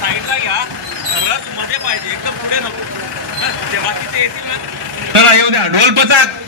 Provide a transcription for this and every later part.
साईडला घ्या, रथ मध्ये पाहिजे, एकदम पुढे नको. ते बाकीचे येतील ना. चला येऊ द्या. ढोल पथक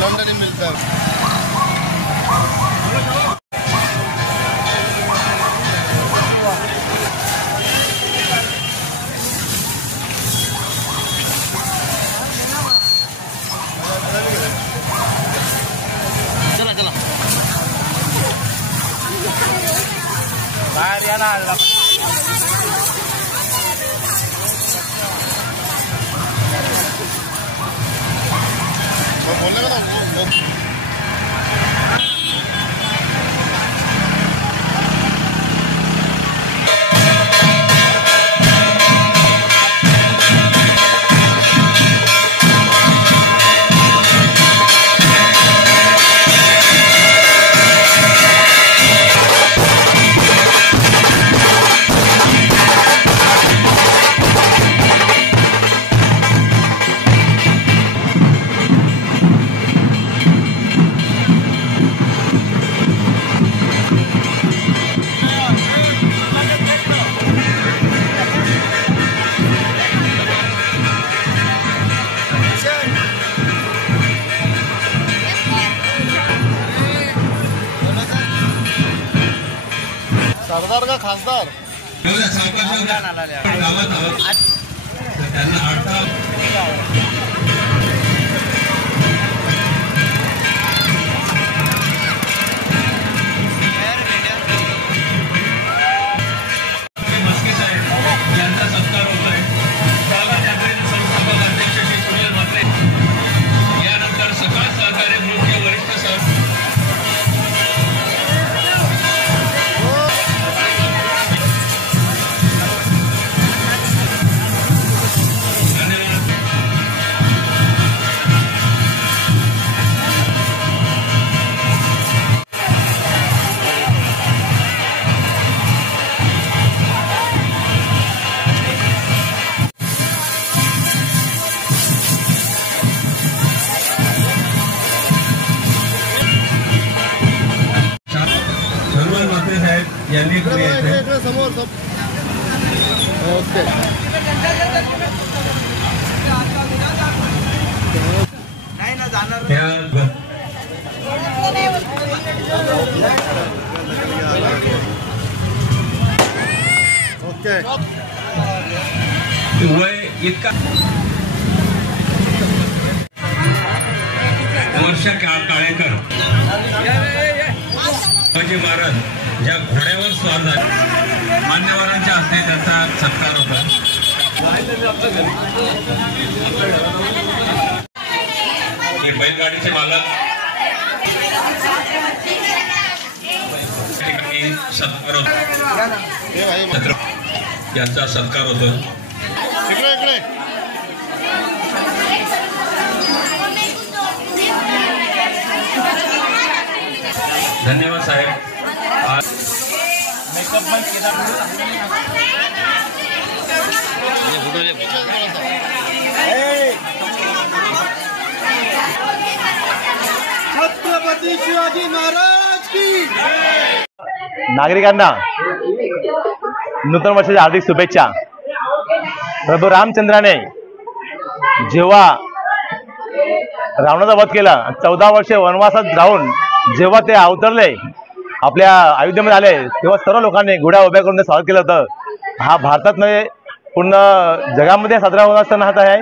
लंडन में मिलता है। चला चला बाहर या ना बोलने का ना सरदार का खासदार यांनी समोर ओके नाही ना जाणार ओके वय इतका वर्ष काळेकर महाराज ज्या घोड्यावर स्वार झाले मान्यवरांच्या हस्ते त्यांचा सत्कार होता। बैलगाडीचे मालक सत्कार होता यांचा सत्कार होतो। धन्यवाद साहेब। मेकअप बंद केला छत्रपती शिवाजी महाराज की नागरिकांना नूतन वर्षाच्या हार्दिक शुभेच्छा। प्रभू रामचंद्राने जेव्हा रावणाचा वध केला 14 वर्षे वनवासात राहून जेव्हा ते अवतरले आपल्या अयोध्येमध्ये आले तेव्हा सर्व लोकांनी गुढ्या उभ्या करून स्वागत केलं होतं। हा भारतात नव्हे पूर्ण जगामध्ये साजरा होणारा सण हा आहे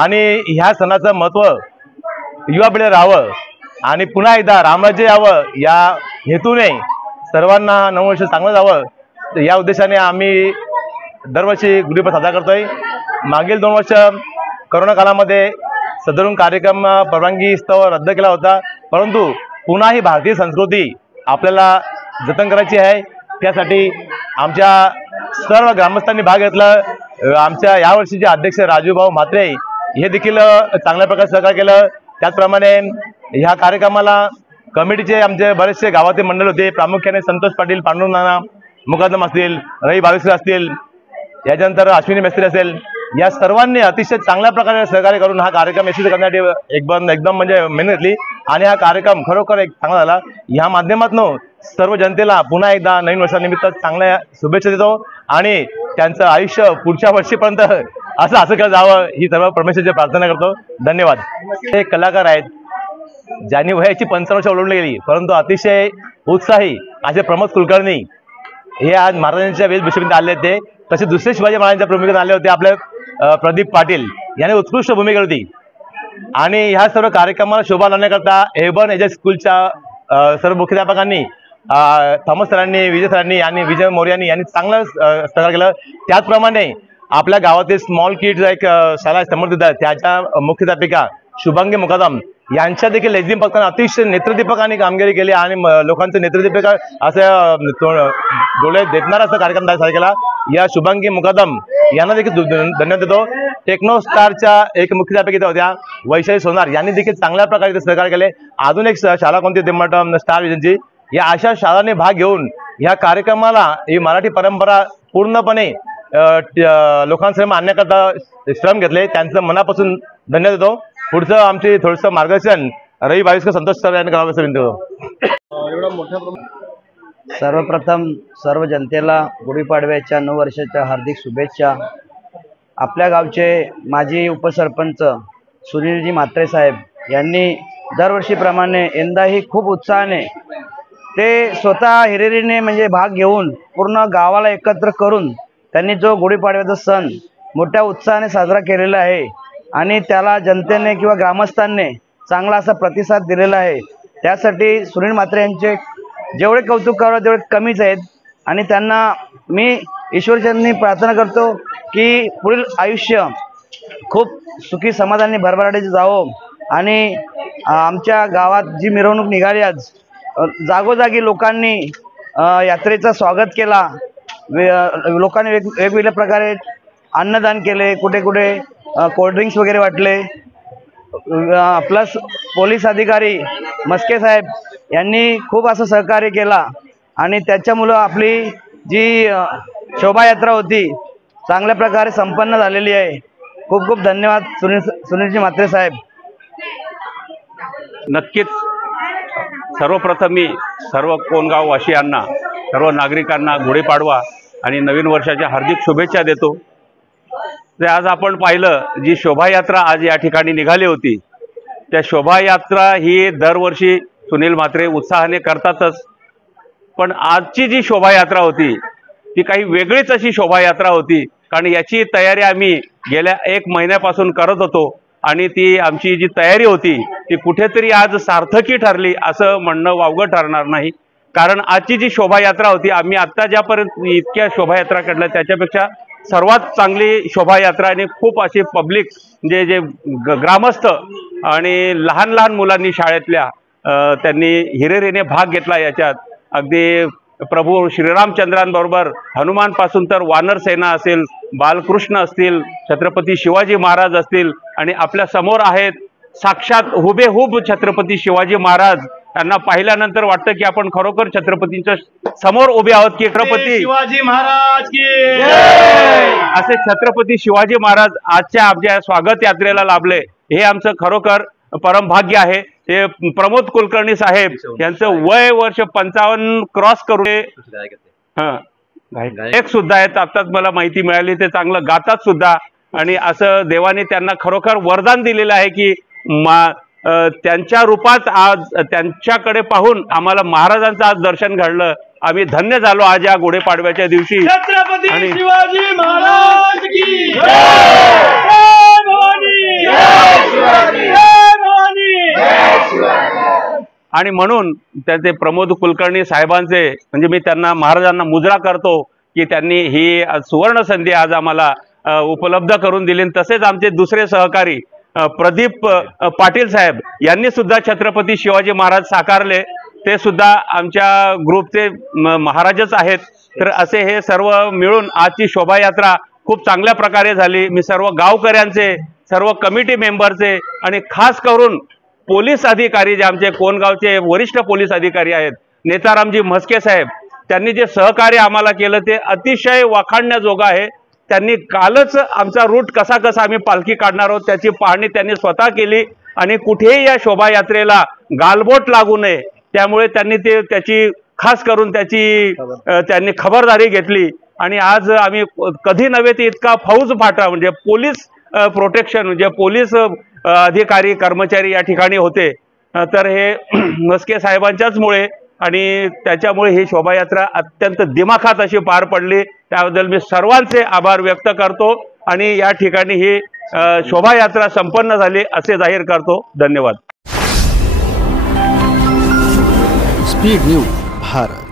आणि ह्या सणाचं महत्त्व युवा पिढीला राहावं आणि पुन्हा एकदा रामराज्य यावं या हेतूने सर्वांना नववर्ष चांगलं जावं या उद्देशाने आम्ही दरवर्षी गुढीपाडवा साजरा करतोय। मागील 2 वर्ष करोना काळामध्ये सदरून कार्यक्रम परवानगीस्तव रद्द केला होता, परंतु पुन्हा ही भारतीय संस्कृती आपल्याला जतन करायची आहे। त्यासाठी आमच्या सर्व ग्रामस्थांनी भाग घेतला। आमच्या यावर्षीचे अध्यक्ष राजूभाऊ म्हात्रे हे देखील चांगल्या प्रकारे सहकार्य केलं। त्याचप्रमाणे ह्या कार्यक्रमाला कमिटीचे आमचे बरेचसे गावातील मंडळ होते, प्रामुख्याने संतोष पाटील, पांडुरंग नाना मुकादम असतील, रवी बावीसकर असतील, याच्यानंतर अश्विनी मेस्त्री असेल, या सर्वांनी अतिशय चांगल्या प्रकारे सहकार्य करून हा कार्यक्रम यशस्वी करण्यासाठी एकदम म्हणजे मेहनत घेतली आणि हा कार्यक्रम खरोखर एक चांगला झाला। या माध्यमातून सर्व जनतेला पुन्हा एकदा नवीन वर्षानिमित्त चांगल्या शुभेच्छा देतो आणि त्यांचं आयुष्य पुढच्या वर्षीपर्यंत असं केलं जावं ही सर्व परमेश्वराची प्रार्थना करतो। धन्यवाद। हे कलाकार आहेत ज्यांनी वयाची 55 वर्ष ओलांडली गेली, परंतु अतिशय उत्साही असे प्रमोद कुलकर्णी हे आज महाराजांच्या वेशभूषेमध्ये आले होते। तसे दुसरे शिवाजी महाराजांच्या भूमिकेत आले होते आपले प्रदीप पाटील यांनी उत्कृष्ट भूमिका होती आणि ह्या सर्व कार्यक्रमाला शोभा लावण्याकरता एबन एजस स्कूलच्या सर्व मुख्याध्यापकांनी थॉमस सरांनी, विजय सरांनी आणि विजय मोर्यांनी यांनी चांगलं सहकार्य केलं। त्याचप्रमाणे आपल्या गावातील स्मॉल किड्स एक शाळा समर्थित आहे त्याच्या मुख्याध्यापिका शुभांगी मुकादम यांच्या देखील लेझिम पथकाने अतिशय नेत्रदीपकाने कामगिरी केली आणि लोकांचं नेत्रदीपक असं डोळे देतणारा असा कार्यक्रम साजरा केला। या शुभांगी मुकादम यांना देखील धन्यवाद देतो। टेक्नो स्टारच्या एक मुख्याध्यापिका होत्या वैशाली सोनार यांनी देखील चांगल्या प्रकारे सहकार्य केले। अजून एक शाळा कोणती ते म्हटलं स्टार विजनची, या अशा शाळांनी भाग घेऊन या कार्यक्रमाला ही मराठी परंपरा पूर्णपणे लोकांसमोर आणण्याकरता श्रम घेतले, त्यांचं मनापासून धन्यवाद देतो। पुढचं आमचे थोडंसं मार्गदर्शन रवी बावीसकर संतोष सर यांनी करावं असं विनंती। सर्वप्रथम सर्व जनतेला गुढीपाडव्याच्या 9 वर्षाच्या हार्दिक शुभेच्छा। आपल्या गावचे माजी उपसरपंच सुनीलजी म्हात्रे साहेब यांनी दरवर्षीप्रमाणे यंदाही खूप उत्साहाने ते स्वतः हिरिरीने म्हणजे भाग घेऊन पूर्ण गावाला एकत्र करून त्यांनी जो गुढीपाडव्याचा सण मोठ्या उत्साहाने साजरा केलेला आहे आणि त्याला जनतेने किंवा ग्रामस्थांनी चांगला असा प्रतिसाद दिलेला आहे। त्यासाठी सुनील म्हात्रे यांचे जेवढे कौतुक करावं तेवढे कमीच आहेत आणि त्यांना मी ईश्वरचरणी प्रार्थना करतो की पुढील आयुष्य खूप सुखी समाधानी भरभराटीचं जावं आणि आमच्या गावात जी मिरवणूक निघाली आज जागोजागी लोकांनी यात्रेचं स्वागत केला, लोकांनी वेगवेगळ्या प्रकारे अन्नदान केले, कुठे कुठे कोल्ड्रिंक्स वगैरे वाटले, प्लस पोलीस अधिकारी मस्के साहेब यांनी खूप असं सहकार्य केला आणि त्याच्यामुळं आपली जी शोभायात्रा होती चांगल्या प्रकारे संपन्न झालेली आहे। खूप खूप धन्यवाद सुनीलजी म्हात्रे साहेब। नक्कीच सर्वप्रथम मी सर्व कोणगाव वासियांना, सर्व नागरिकांना गुढीपाडवा आणि नवीन वर्षाच्या हार्दिक शुभेच्छा देतो। ते आज आपण पाहिलं जी शोभायात्रा आज या ठिकाणी निघाली होती, त्या शोभायात्रा ही दरवर्षी सुनील म्हात्रे उत्साहाने करतातच, पण आजची जी शोभायात्रा होती ती काही वेगळीच अशी शोभायात्रा होती, कारण याची तयारी आम्ही गेल्या 1 महिन्यापासून करत होतो आणि ती आमची जी तयारी होती ती कुठेतरी आज सार्थकी ठरली असं म्हणणं वावगं ठरणार नाही। कारण आजची जी शोभायात्रा होती, आम्ही आत्ता ज्यापर्यंत इतक्या शोभायात्रा काढल्या त्याच्यापेक्षा सर्वात चांगली शोभायात्रा आणि खूप अशी पब्लिक जे ग्रामस्थ आणि लहान लहान मुलांनी शाळेतल्या त्यांनी हिरिरीने भाग घेतला याच्यात। अगदी प्रभू श्रीरामचंद्रांबरोबर हनुमानपासून तर वानर सेना असेल, बालकृष्ण असतील, छत्रपती शिवाजी महाराज असतील आणि आपल्या समोर आहेत साक्षात हुबेहूब छत्रपती शिवाजी महाराज। त्यांना पाहिल्यानंतर वाटतं की आपण खरोखर छत्रपतींच्या समोर उभे आहोत की छत्रपती शिवाजी महाराज की असे छत्रपती शिवाजी महाराज आजच्या आमच्या स्वागत यात्रेला लाभले, हे आमचं खरोखर परम भाग्य आहे। हे प्रमोद कुलकर्णी साहेब यांचं वय वर्ष 55 क्रॉस करून गायक सुद्धा आहेत, आताच मला माहिती मिळाली, ते चांगलं गातात सुद्धा आणि असं देवाने त्यांना खरोखर वरदान दिलेलं आहे की त्यांच्या रूपात आज त्यांच्याकडे पाहून आम्हाला महाराजांचं आज दर्शन घडलं। आम्ही धन्य झालो आज या गुढीपाडव्याच्या दिवशी। छत्रपती शिवाजी महाराज की आणि म्हणून त्याचे प्रमोद कुलकर्णी साहेबांचे म्हणजे मी त्यांना महाराजांना मुजरा करतो की त्यांनी ही सुवर्ण संधी आज आम्हाला उपलब्ध करून दिली। तसेच आमचे दुसरे सहकारी प्रदीप पाटील साहेब यांनी सुद्धा छत्रपती शिवाजी महाराज साकारले, ते सुद्धा आमच्या ग्रुपचे महाराजच आहेत। तर असे हे सर्व मिळून आजची शोभायात्रा खूप चांगल्या प्रकारे झाली। मी सर्व गावकऱ्यांचे, सर्व कमिटी मेंबरचे आणि खास करून पोलीस अधिकारी जे आमचे कोणगावचे वरिष्ठ पोलीस अधिकारी आहेत नेतारामजी म्हस्के साहेब, त्यांनी जे सहकार्य आम्हाला केलं ते अतिशय वाखाणण्याजोगं आहे। त्यांनी कालच आमचा रूट कसा कसा आम्ही पालखी काढणार आहोत त्याची पाहणी त्यांनी स्वतः केली आणि कुठेही या शोभायात्रेला गालबोट लागू नये त्यामुळे त्यांनी त्याची खास करून त्यांनी खबरदारी घेतली आणि आज आम्ही कधी नव्हे ते इतका फौज फाटा म्हणजे पोलीस प्रोटेक्शन म्हणजे पोलीस अधिकारी कर्मचारी या ठिकाणी होते। तर हे म्हस्के साहेबांच्याच मुळे आणि त्याच्यामुळे ही शोभायात्रा अत्यंत दिमाखात अशी पार पडली, त्याबद्दल मी सर्वांचे आभार व्यक्त करतो आणि या ठिकाणी ही शोभायात्रा संपन्न झाली असे जाहीर करतो। धन्यवाद। Speed news Bharat.